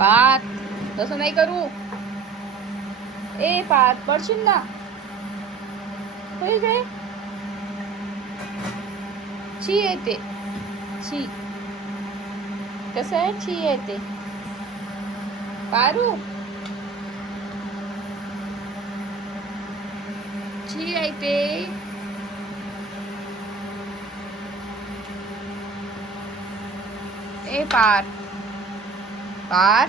पात तसं नाही करू. ए पात पडशील ना. होय काय ची येते. ची कसं आहे ची येते. पारू ची येते. ए पात पात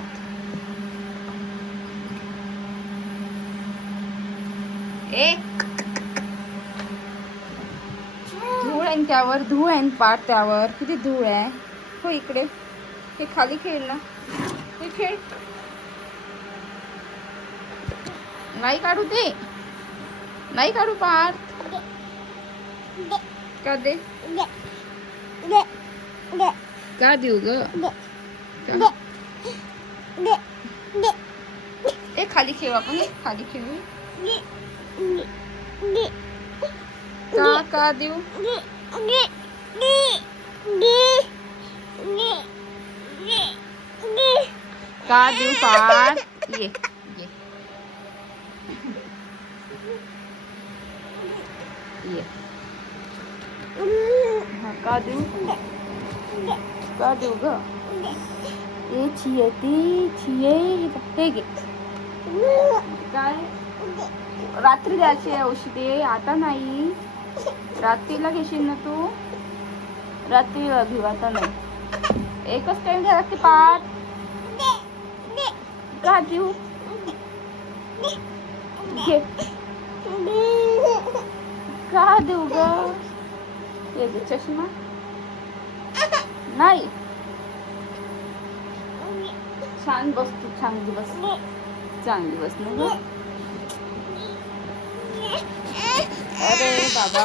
ए धूळ आहे त्यावर. धूळ आहे पाट त्यावर. किती धूळ आहे. हो इकडे हे खाली खेळ ना. हे खेळ नाही काढू ते. नाही काढू पाठ. का दे का देऊ ग. ए खाली खेळू आपण. खाली खेळू. का देऊ. का देऊ पाठ. ये ये ये हा का देऊ. का देऊ ग. ए छी येते. छी हे घे. काय रात्री द्यायची औषधे आता नाही. रात्रीला घेशील ना तू. रात्रीला घेऊ आता नाही. एकच टाइम घ्या लागते पाठ. का देऊ. घे का देऊ ग. हे घे चष्मा. नाही छान बस तू. चांगली बस. चांगली बस ना ग. अरे बाबा